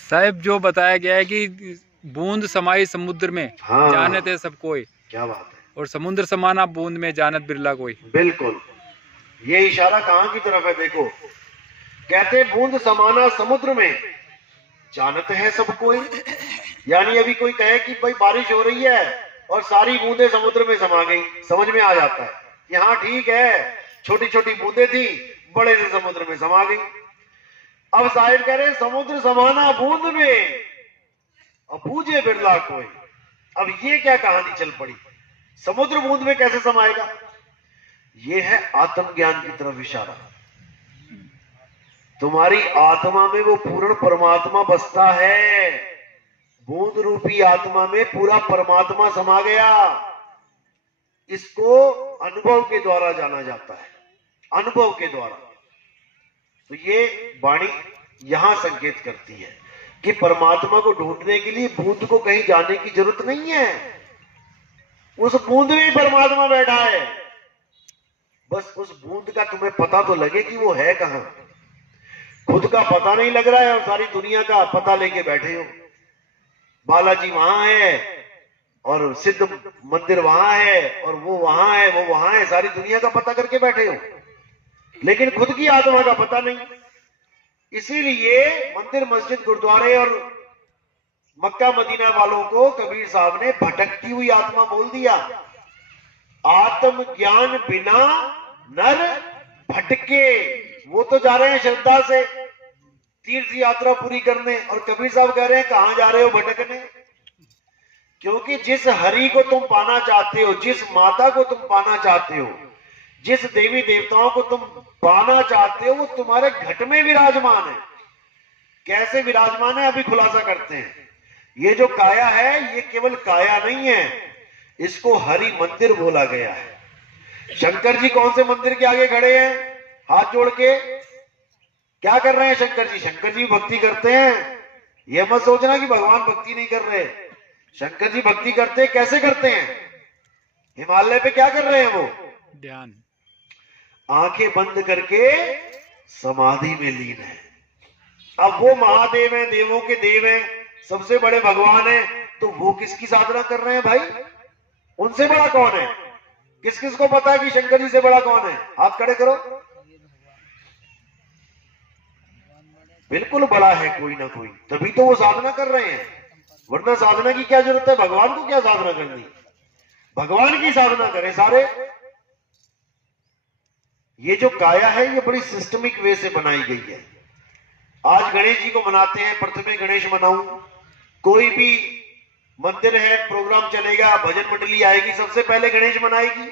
साहब जो बताया गया है कि बूंद समाई समुद्र में, हाँ, जानत है सब कोई। क्या बात है। और समुद्र समाना बूंद में, जानत बिरला कोई। बिल्कुल, ये इशारा कहां की तरफ है देखो। कहते बूंद समाना समुद्र में, जानत है सब कोई। यानी अभी कोई कहे कि भाई बारिश हो रही है और सारी बूंदें समुद्र में समा गई, समझ में आ जाता है कि हाँ ठीक है, छोटी छोटी बूंदें थी, बड़े से समुद्र में समा गई। अब साहिब कह रहे समुद्र समाना बूंद में, अब बूझे बिरला कोई। अब ये क्या कहानी चल पड़ी, समुद्र बूंद में कैसे समाएगा। ये है आत्मज्ञान की तरफ इशारा। तुम्हारी आत्मा में वो पूर्ण परमात्मा बसता है, बूंद रूपी आत्मा में पूरा परमात्मा समा गया। इसको अनुभव के द्वारा जाना जाता है, अनुभव के द्वारा। तो ये वाणी यहां संकेत करती है कि परमात्मा को ढूंढने के लिए बूंद को कहीं जाने की जरूरत नहीं है, उस बूंद में ही परमात्मा बैठा है। बस उस बूंद का तुम्हें पता तो लगे कि वो है कहां। खुद का पता नहीं लग रहा है और सारी दुनिया का पता लेके बैठे हो। बालाजी वहां है और सिद्ध मंदिर वहां है और वो वहां है, वो वहां है, सारी दुनिया का पता करके बैठे हो, लेकिन खुद की आत्मा का पता नहीं। इसीलिए मंदिर मस्जिद गुरुद्वारे और मक्का मदीना वालों को कबीर साहब ने भटकती हुई आत्मा बोल दिया। आत्म ज्ञान बिना नर भटके। वो तो जा रहे हैं श्रद्धा से तीर्थ यात्रा पूरी करने, और कबीर साहब कह रहे हैं कहां जा रहे हो, भटकने। क्योंकि जिस हरि को तुम पाना चाहते हो, जिस माता को तुम पाना चाहते हो, जिस देवी देवताओं को तुम पाना चाहते हो, वो तुम्हारे घट में विराजमान है। कैसे विराजमान है अभी खुलासा करते हैं। ये जो काया है ये केवल काया नहीं है, इसको हरि मंदिर बोला गया है। शंकर जी कौन से मंदिर के आगे खड़े हैं, हाथ जोड़ के क्या कर रहे हैं शंकर जी? शंकर जी भक्ति करते हैं। ये मत सोचना कि भगवान भक्ति नहीं कर रहे, शंकर जी भक्ति करते हैं। कैसे करते हैं? हिमालय पे क्या कर रहे हैं वो? ध्यान। आंखें बंद करके समाधि में लीन है। अब वो महादेव हैं, देवों के देव हैं, सबसे बड़े भगवान हैं, तो वो किसकी साधना कर रहे हैं भाई? उनसे बड़ा कौन है? किस किस को पता है कि शंकर जी से बड़ा कौन है? हाथ खड़े करो। बिल्कुल बड़ा है कोई ना कोई, तभी तो वो साधना कर रहे हैं, वरना साधना की क्या जरूरत है? भगवान को क्या साधना करनी, भगवान की साधना करें सारे। ये जो काया है ये बड़ी सिस्टमिक वे से बनाई गई है। आज गणेश जी को मनाते हैं, प्रथमे गणेश मनाऊं, कोई भी मंदिर है, प्रोग्राम चलेगा, भजन मंडली आएगी, सबसे पहले गणेश मनाएगी।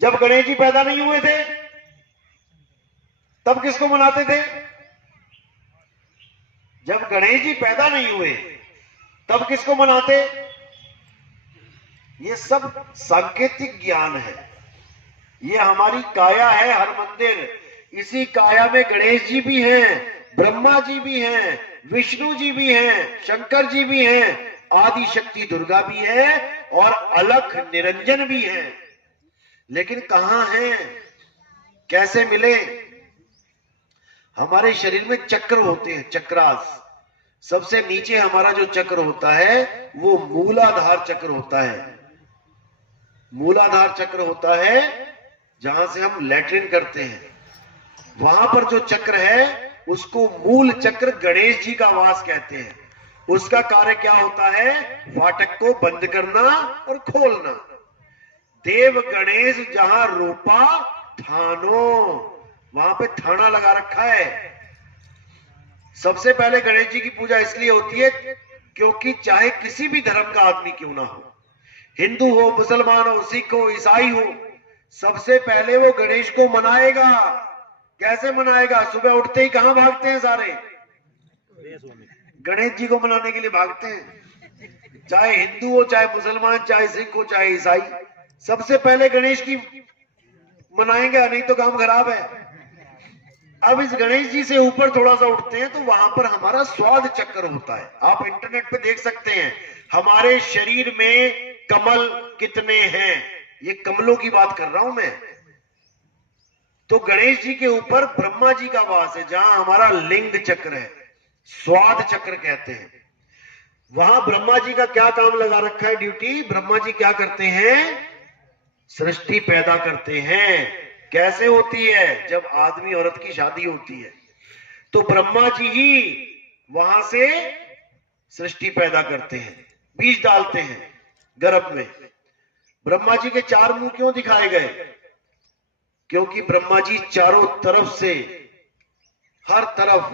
जब गणेश जी पैदा नहीं हुए थे तब किसको मनाते थे? जब गणेश जी पैदा नहीं हुए तब किसको मनाते? ये सब सांकेतिक ज्ञान है। ये हमारी काया है, हर मंदिर, इसी काया में गणेश जी भी हैं, ब्रह्मा जी भी हैं, विष्णु जी भी हैं, शंकर जी भी हैं, आदि शक्ति दुर्गा भी है और अलख निरंजन भी है। लेकिन कहां है, कैसे मिले? हमारे शरीर में चक्र होते हैं, चक्रास। सबसे नीचे हमारा जो चक्र होता है वो मूलाधार चक्र होता है। मूलाधार चक्र होता है जहां से हम लैट्रिन करते हैं। वहां पर जो चक्र है उसको मूल चक्र गणेश जी का वास कहते हैं। उसका कार्य क्या होता है? फाटक को बंद करना और खोलना। देव गणेश जहां रूपा थानो, वहां पे थाना लगा रखा है। सबसे पहले गणेश जी की पूजा इसलिए होती है क्योंकि चाहे किसी भी धर्म का आदमी क्यों ना हो, हिंदू हो, मुसलमान हो, सिख हो, ईसाई हो, सबसे पहले वो गणेश को मनाएगा। कैसे मनाएगा? सुबह उठते ही कहां भागते हैं सारे? गणेश जी को मनाने के लिए भागते हैं। चाहे हिंदू हो, चाहे मुसलमान, चाहे सिख हो, चाहे ईसाई, सबसे पहले गणेश की मनाएंगे, नहीं तो काम खराब है। अब इस गणेश जी से ऊपर थोड़ा सा उठते हैं तो वहां पर हमारा स्वाद चक्र होता है। आप इंटरनेट पे देख सकते हैं हमारे शरीर में कमल कितने हैं। ये कमलों की बात कर रहा हूं मैं। तो गणेश जी के ऊपर ब्रह्मा जी का वास है, जहां हमारा लिंग चक्र है, स्वाद चक्र कहते हैं। वहां ब्रह्मा जी का क्या काम लगा रखा है, ड्यूटी? ब्रह्मा जी क्या करते हैं? सृष्टि पैदा करते हैं। कैसे होती है? जब आदमी औरत की शादी होती है तो ब्रह्मा जी ही वहां से सृष्टि पैदा करते हैं, बीज डालते हैं गर्भ में। ब्रह्मा जी के 4 मुंह क्यों दिखाए गए? क्योंकि ब्रह्मा जी चारों तरफ से, हर तरफ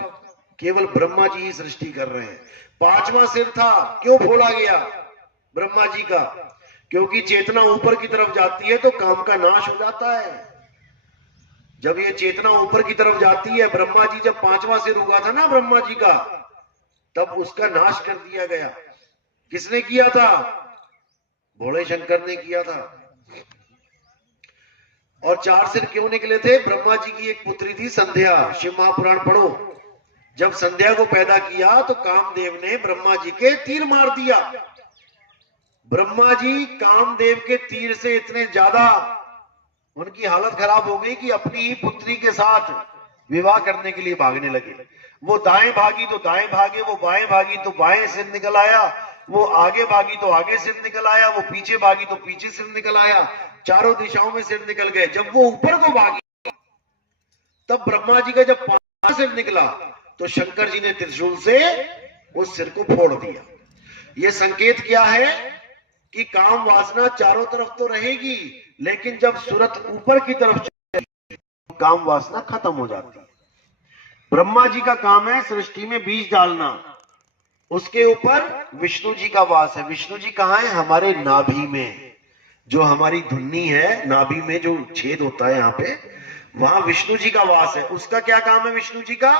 केवल ब्रह्मा जी ही सृष्टि कर रहे हैं। 5वां सिर था, क्यों फोड़ा गया ब्रह्मा जी का? क्योंकि चेतना ऊपर की तरफ जाती है तो काम का नाश हो जाता है। जब ये चेतना ऊपर की तरफ जाती है, ब्रह्मा जी जब 5वां सिर हुआ था ना ब्रह्मा जी का, तब उसका नाश कर दिया गया। किसने किया था? भोले शंकर ने किया था। और 4 सिर क्यों निकले थे? ब्रह्मा जी की एक पुत्री थी संध्या, शिव महापुराण पढ़ो। जब संध्या को पैदा किया तो कामदेव ने ब्रह्मा जी के तीर मार दिया। ब्रह्मा जी कामदेव के तीर से इतने ज्यादा उनकी हालत खराब हो गई कि अपनी ही पुत्री के साथ विवाह करने के लिए भागने लगे। वो दाएं भागी तो दाएं भागे, वो बाएं भागी तो बाएं सिर निकल आया, वो आगे भागी तो आगे सिर निकल आया, वो पीछे भागी तो पीछे सिर निकल आया। चारों दिशाओं में सिर निकल गए। जब वो ऊपर को भागी तब ब्रह्मा जी का जब 5वां सिर निकला तो शंकर जी ने त्रिशूल से उस सिर को फोड़ दिया। ये संकेत क्या है कि काम वासना चारों तरफ तो रहेगी, लेकिन जब सूरत ऊपर की तरफ चलेगी तो काम वासना खत्म हो जाती है। ब्रह्मा जी का काम है सृष्टि में बीज डालना, उसके ऊपर विष्णु जी का वास है। विष्णु जी कहां है? हमारे नाभि में, जो हमारी धुन्नी है, नाभि में जो छेद होता है यहाँ पे, वहां विष्णु जी का वास है। उसका क्या काम है विष्णु जी का?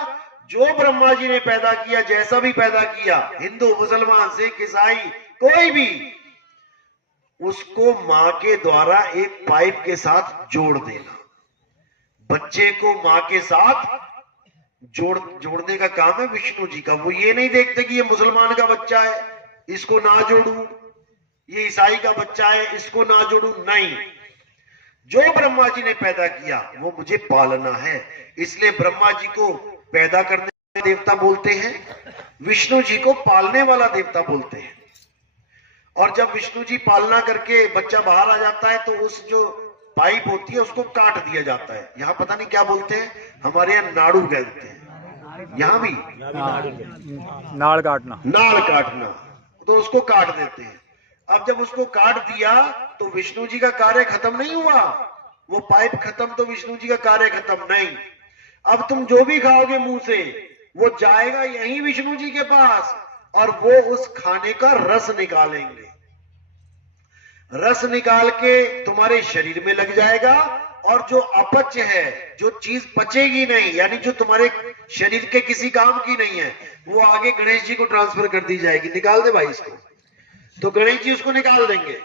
जो ब्रह्मा जी ने पैदा किया, जैसा भी पैदा किया, हिंदू, मुसलमान, सिख, ईसाई, कोई भी, उसको मां के द्वारा एक पाइप के साथ जोड़ देना। बच्चे को मां के साथ जोड़ने का काम है विष्णु जी का। वो ये नहीं देखते कि ये मुसलमान का बच्चा है, इसको ना जोड़ू, ये ईसाई का बच्चा है, इसको ना जोड़ू। नहीं, जो ब्रह्मा जी ने पैदा किया वो मुझे पालना है। इसलिए ब्रह्मा जी को पैदा करने वाला देवता बोलते हैं, विष्णु जी को पालने वाला देवता बोलते हैं। और जब विष्णु जी पालना करके बच्चा बाहर आ जाता है तो उस जो पाइप होती है उसको काट दिया जाता है। यहाँ पता नहीं क्या बोलते हैं, हमारे यहाँ नाड़ू कहते हैं, यहाँ भी नाड़ काटना, नाड़ काटना, तो उसको काट देते हैं। अब जब उसको काट दिया तो विष्णु जी का कार्य खत्म नहीं हुआ, वो पाइप खत्म तो विष्णु जी का कार्य खत्म नहीं। अब तुम जो भी खाओगे मुंह से वो जाएगा यही विष्णु जी के पास, और वो उस खाने का रस निकालेंगे। रस निकाल के तुम्हारे शरीर में लग जाएगा, और जो अपच है, जो चीज पचेगी नहीं, यानी जो तुम्हारे शरीर के किसी काम की नहीं है, वो आगे गणेश जी को ट्रांसफर कर दी जाएगी। निकाल दे भाई इसको, तो गणेश जी उसको निकाल देंगे।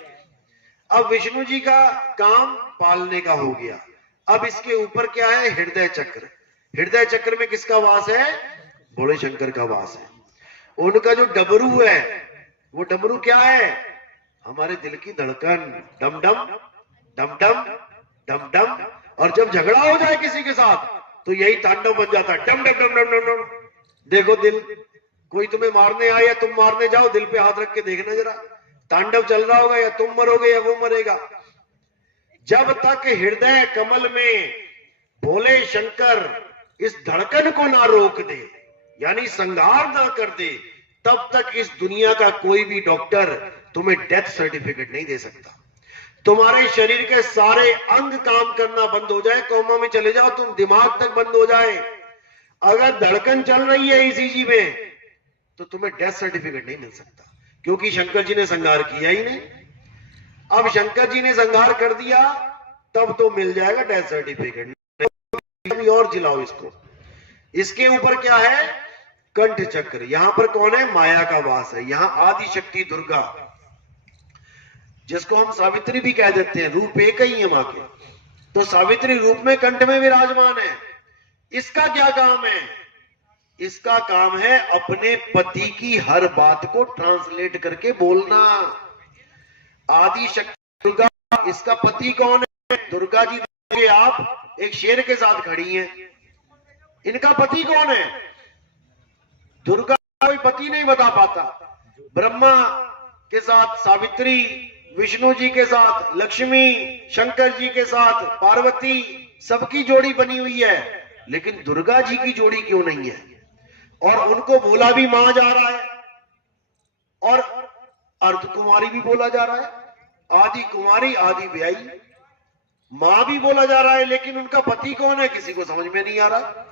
अब विष्णु जी का काम पालने का हो गया। अब इसके ऊपर क्या है? हृदय चक्र। हृदय चक्र में किसका वास है? भोले शंकर का वास है। उनका जो डमरू है, वो डमरू क्या है? हमारे दिल की धड़कन, डम डम डम डम डम डम। और जब झगड़ा हो जाए किसी के साथ तो यही तांडव बन जाता है, डम डम डम डम डम डम। देखो दिल, कोई तुम्हें मारने आए या तुम मारने जाओ, दिल पे हाथ रख के देखना जरा, तांडव चल रहा होगा, या तुम मरोगे या वो मरेगा। जब तक हृदय कमल में भोले शंकर इस धड़कन को ना रोक दे, यानी संहार ना कर दे, तब तक इस दुनिया का कोई भी डॉक्टर तुम्हें डेथ सर्टिफिकेट नहीं दे सकता। तुम्हारे शरीर के सारे अंग काम करना बंद हो जाए, कोमा में चले जाओ तुम, दिमाग तक बंद हो जाए, अगर धड़कन चल रही है ईसीजी में, तो तुम्हें डेथ सर्टिफिकेट नहीं मिल सकता, क्योंकि शंकर जी ने संहार किया ही नहीं। अब शंकर जी ने संहार कर दिया तब तो मिल जाएगा डेथ सर्टिफिकेट। और जिलाओ इसको। इसके ऊपर क्या है? कंठ चक्र। यहां पर कौन है? माया का वास है। यहां आदि शक्ति दुर्गा, जिसको हम सावित्री भी कह देते हैं, रूप एक ही है मां के, तो सावित्री रूप में कंठ में विराजमान है। इसका क्या काम है? इसका काम है अपने पति की हर बात को ट्रांसलेट करके बोलना। आदि शक्ति दुर्गा, इसका पति कौन है? दुर्गा जी कि आप एक शेर के साथ खड़ी हैं, इनका पति कौन है? दुर्गा कोई पति नहीं बता पाता। ब्रह्मा के साथ सावित्री, विष्णु जी के साथ लक्ष्मी, शंकर जी के साथ पार्वती, सबकी जोड़ी बनी हुई है, लेकिन दुर्गा जी की जोड़ी क्यों नहीं है? और उनको बोला भी मां जा रहा है और अर्धकुमारी भी बोला जा रहा है, आदि कुमारी आदि व्याई, मां भी बोला जा रहा है, लेकिन उनका पति कौन है किसी को समझ में नहीं आ रहा।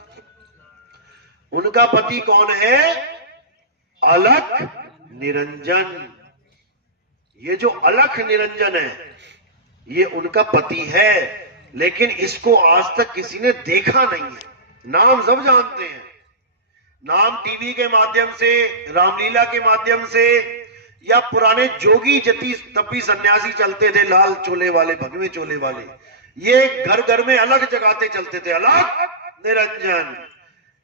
उनका पति कौन है? अलख निरंजन। ये जो अलख निरंजन है ये उनका पति है, लेकिन इसको आज तक किसी ने देखा नहीं है। नाम सब जानते हैं, नाम टीवी के माध्यम से, रामलीला के माध्यम से, या पुराने जोगी जति तपी सन्यासी चलते थे लाल चोले वाले, भगवे चोले वाले, ये घर घर में अलग जगाते चलते थे, अलख निरंजन।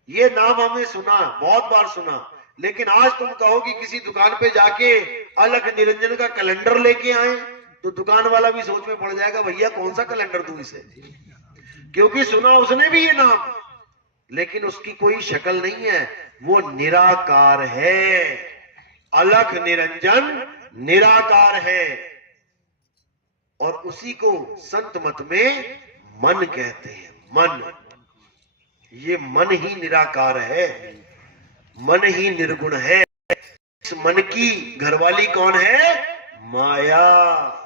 ये नाम हमने सुना, बहुत बार सुना, लेकिन आज तुम कहो कि किसी दुकान पे जाके अलख निरंजन का कैलेंडर लेके आए तो दुकान वाला भी सोच में पड़ जाएगा, भैया कौन सा कैलेंडर दूं इसे, क्योंकि सुना उसने भी ये नाम, लेकिन उसकी कोई शक्ल नहीं है, वो निराकार है। अलख निरंजन निराकार है, और उसी को संत मत में मन कहते हैं। मन, ये मन ही निराकार है, मन ही निर्गुण है। इस मन की घरवाली कौन है? माया।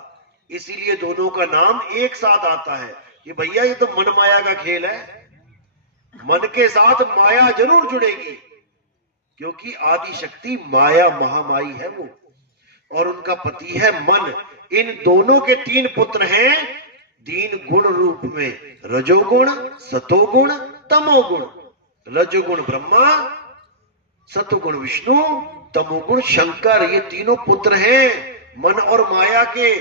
इसीलिए दोनों का नाम एक साथ आता है कि भैया ये तो मन माया का खेल है। मन के साथ माया जरूर जुड़ेगी, क्योंकि आदि शक्ति माया महामाई है वो, और उनका पति है मन। इन दोनों के 3 पुत्र हैं दीन गुण रूप में, रजोगुण, सतोगुण, तमोगुण। रजोगुण ब्रह्मा, सतोगुण विष्णु, तमोगुण शंकर, ये तीनों पुत्र हैं मन और माया के।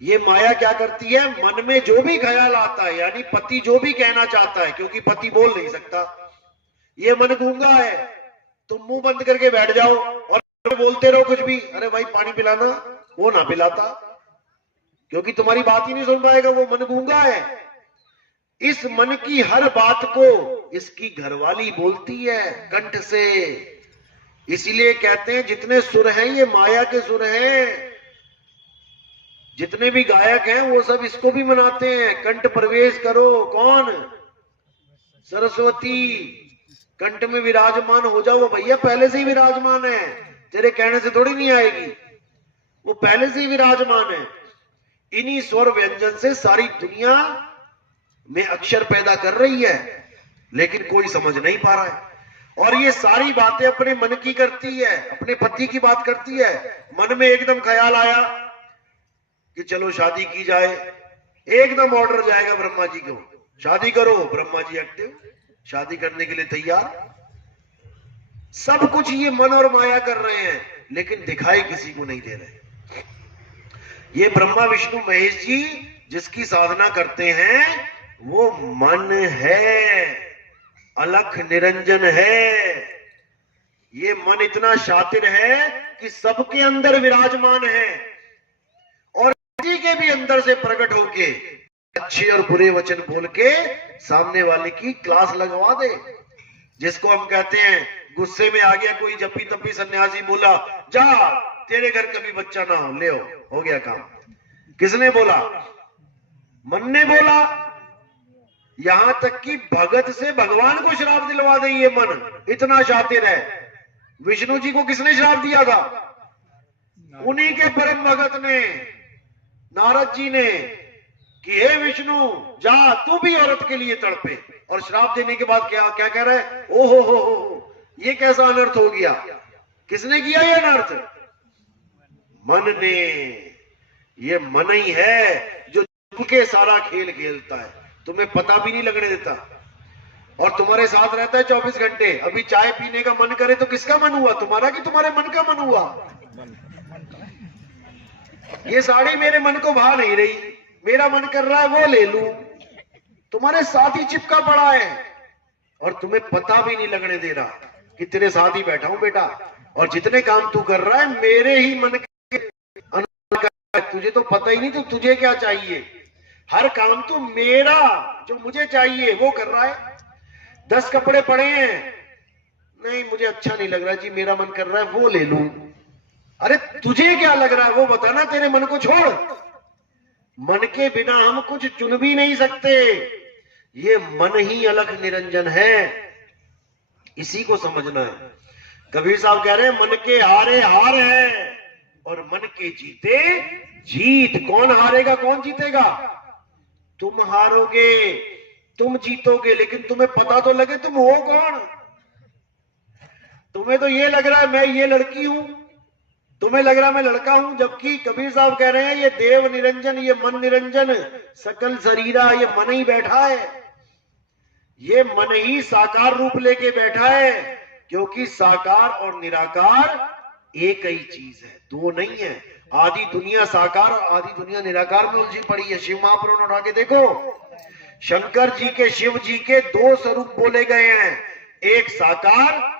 ये माया क्या करती है? मन में जो भी ख्याल आता है, यानी पति जो भी कहना चाहता है, क्योंकि पति बोल नहीं सकता, ये मन गूंगा है, तुम मुंह बंद करके बैठ जाओ और बोलते रहो कुछ भी, अरे भाई पानी पिलाना, वो ना पिलाता, क्योंकि तुम्हारी बात ही नहीं सुन पाएगा, वो मन गूंगा है। इस मन की हर बात को इसकी घरवाली बोलती है कंठ से। इसीलिए कहते हैं जितने सुर हैं ये माया के सुर हैं। जितने भी गायक हैं वो सब इसको भी मनाते हैं, कंठ प्रवेश करो। कौन? सरस्वती कंठ में विराजमान हो जाओ। वो भैया पहले से ही विराजमान है, तेरे कहने से थोड़ी नहीं आएगी, वो पहले से ही विराजमान है। इन्हीं स्वर व्यंजन से सारी दुनिया में अक्षर पैदा कर रही है, लेकिन कोई समझ नहीं पा रहा है। और ये सारी बातें अपने मन की करती है, अपने पति की बात करती है। मन में एकदम ख्याल आया कि चलो शादी की जाए, एकदम ऑर्डर जाएगा ब्रह्मा जी को, शादी करो। ब्रह्मा जी एक्टिव, शादी करने के लिए तैयार। सब कुछ ये मन और माया कर रहे हैं, लेकिन दिखाई किसी को नहीं दे रहे। ये ब्रह्मा विष्णु महेश जी जिसकी साधना करते हैं वो मन है, अलख निरंजन है। ये मन इतना शातिर है कि सबके अंदर विराजमान है, और किसी के भी अंदर से प्रकट होके अच्छे और बुरे वचन बोल के सामने वाले की क्लास लगवा दे। जिसको हम कहते हैं गुस्से में आ गया कोई जप्पी तप्पी सन्यासी, बोला जा तेरे घर कभी बच्चा ना हो, ले हो गया काम। किसने बोला? मन ने बोला। यहां तक कि भगत से भगवान को श्राप दिलवा दे ये मन, इतना शातिर है। विष्णु जी को किसने श्राप दिया था? उन्हीं के परम भगत ने, नारद जी ने, कि हे विष्णु जा तू भी औरत के लिए तड़पे। और श्राप देने के बाद क्या क्या कह रहा है? ओहो हो, ये कैसा अनर्थ हो गया? किसने किया ये अनर्थ? मन ने। ये मन ही है जो के सारा खेल खेलता है, तुम्हें पता भी नहीं लगने देता, और तुम्हारे साथ रहता है 24 घंटे। अभी चाय पीने का मन करे तो किसका मन हुआ? तुम्हारा कि तुम्हारे मन का मन हुआ? ये साड़ी मेरे मन को भा नहीं रही, मेरा मन कर रहा है वो ले लूं। तुम्हारे साथ ही चिपका पड़ा है, और तुम्हें पता भी नहीं लगने दे रहा कि तेरे साथ ही बैठा हूं बेटा, और जितने काम तू कर रहा है मेरे ही मन के, तुझे तो पता ही नहीं तो तुझे क्या चाहिए। हर काम तो मेरा, जो मुझे चाहिए वो कर रहा है। 10 कपड़े पड़े हैं, नहीं मुझे अच्छा नहीं लग रहा जी, मेरा मन कर रहा है वो ले लूं। अरे तुझे क्या लग रहा है वो बताना, तेरे मन को छोड़। मन के बिना हम कुछ चुन भी नहीं सकते। ये मन ही अलग निरंजन है, इसी को समझना है। कबीर साहब कह रहे हैं मन के हारे हार है और मन के जीते जीत। कौन हारेगा कौन जीतेगा? तुम हारोगे, तुम जीतोगे, लेकिन तुम्हें पता तो लगे तुम हो कौन। तुम्हें तो ये लग रहा है मैं ये लड़की हूं, तुम्हें लग रहा है मैं लड़का हूं, जबकि कबीर साहब कह रहे हैं ये देव निरंजन, ये मन निरंजन, सकल शरीरा, ये मन ही बैठा है। ये मन ही साकार रूप लेके बैठा है, क्योंकि साकार और निराकार एक ही चीज है, दो नहीं है। आदि दुनिया साकार और आदि दुनिया निराकार में उलझी पड़ी है। शिव महापुराण उठा के देखो, शंकर जी के, शिव जी के 2 स्वरूप बोले गए हैं, एक साकार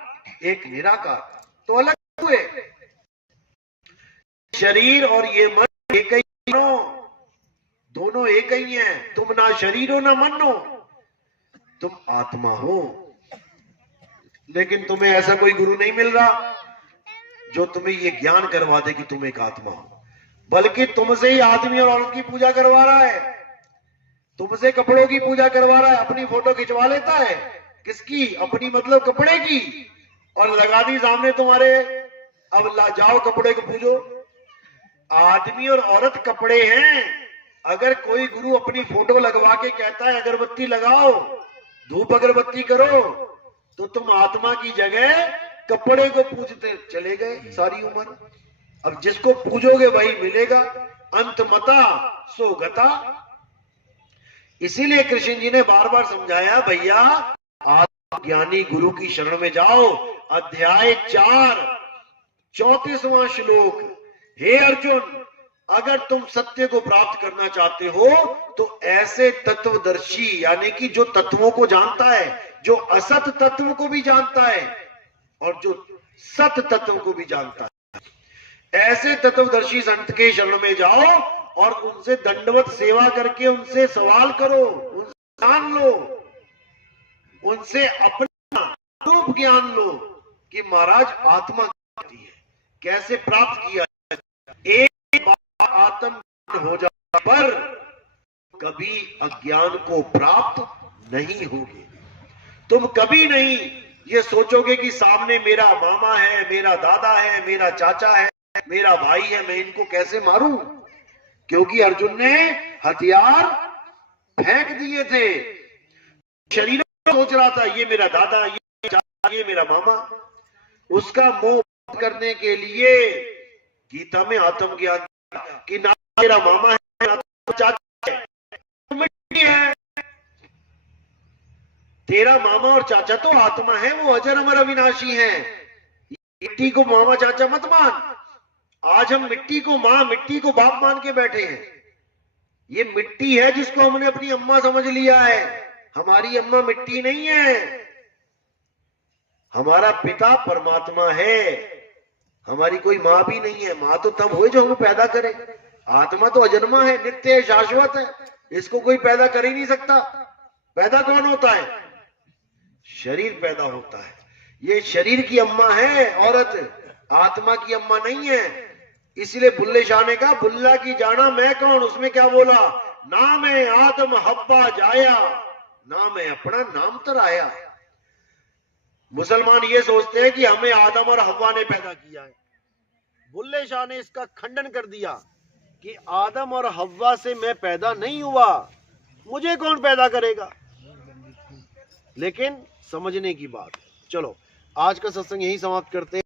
एक निराकार। तो अलग हुए। शरीर और ये मन एक ही हो, दोनों एक ही हैं। तुम ना शरीर हो ना मन हो, तुम आत्मा हो। लेकिन तुम्हें ऐसा कोई गुरु नहीं मिल रहा जो तुम्हें ये ज्ञान करवा दे कि तुम एक आत्मा हो, बल्कि तुमसे ही आदमी और औरत की पूजा करवा रहा है, तुमसे कपड़ों की पूजा करवा रहा है। अपनी फोटो खिंचवा लेता है, किसकी? अपनी, मतलब कपड़े की, और लगा दी सामने तुम्हारे। अब जाओ कपड़े को पूजो। आदमी और औरत कपड़े हैं। अगर कोई गुरु अपनी फोटो लगवा के कहता है अगरबत्ती लगाओ, धूप अगरबत्ती करो, तो तुम आत्मा की जगह कपड़े को पूजते चले गए सारी उम्र। अब जिसको पूजोगे वही मिलेगा, अंत मता सो गता। इसीलिए कृष्ण जी ने बार बार समझाया, भैया आत्मज्ञानी गुरु की शरण में जाओ। अध्याय 4 34वां श्लोक। हे अर्जुन, अगर तुम सत्य को प्राप्त करना चाहते हो तो ऐसे तत्वदर्शी, यानी कि जो तत्वों को जानता है, जो असत तत्व को भी जानता है और जो सत तत्व को भी जानता है, ऐसे तत्वदर्शी संत के शरण में जाओ और उनसे दंडवत सेवा करके उनसे सवाल करो, उनसे जान लो, उनसे अपना रूप ज्ञान लो कि महाराज आत्मा क्या है, कैसे प्राप्त किया। एक बार आत्म हो जाने पर कभी अज्ञान को प्राप्त नहीं होगे। तुम कभी नहीं ये सोचोगे कि सामने मेरा मामा है, मेरा दादा है, मेरा चाचा है, मेरा भाई है, मैं इनको कैसे मारूं, क्योंकि अर्जुन ने हथियार फेंक दिए थे। शरीर सोच रहा था ये मेरा दादा, ये चाचा, ये मेरा मामा। उसका मोह करने के लिए गीता में आत्मज्ञान कि ना मेरा मामा है ना चाचा है, तो मिट्टी है। तेरा मामा और चाचा तो आत्मा है, वो अजर अमर अविनाशी है। मिट्टी को मामा चाचा मत मान। आज हम मिट्टी को मां, मिट्टी को बाप मान के बैठे हैं। ये मिट्टी है जिसको हमने अपनी अम्मा समझ लिया है। हमारी अम्मा मिट्टी नहीं है, हमारा पिता परमात्मा है। हमारी कोई मां भी नहीं है। मां तो तब हुए जो हमें पैदा करे। आत्मा तो अजन्मा है, नित्य है, शाश्वत है, इसको कोई पैदा कर ही नहीं सकता। पैदा कौन होता है? शरीर पैदा होता है। ये शरीर की अम्मा है औरत, आत्मा की अम्मा नहीं है। इसलिए बुल्ले शाह ने कहा, बुल्ला की जाना मैं कौन। उसमें क्या बोला? ना मैं आदम हब्बा जाया, ना मैं अपना नाम तराया। मुसलमान ये सोचते हैं कि हमें आदम और हव्वा ने पैदा किया है। बुल्ले शाह ने इसका खंडन कर दिया कि आदम और हव्वा से मैं पैदा नहीं हुआ, मुझे कौन पैदा करेगा। लेकिन समझने की बात। चलो आज का सत्संग यही समाप्त करते हैं।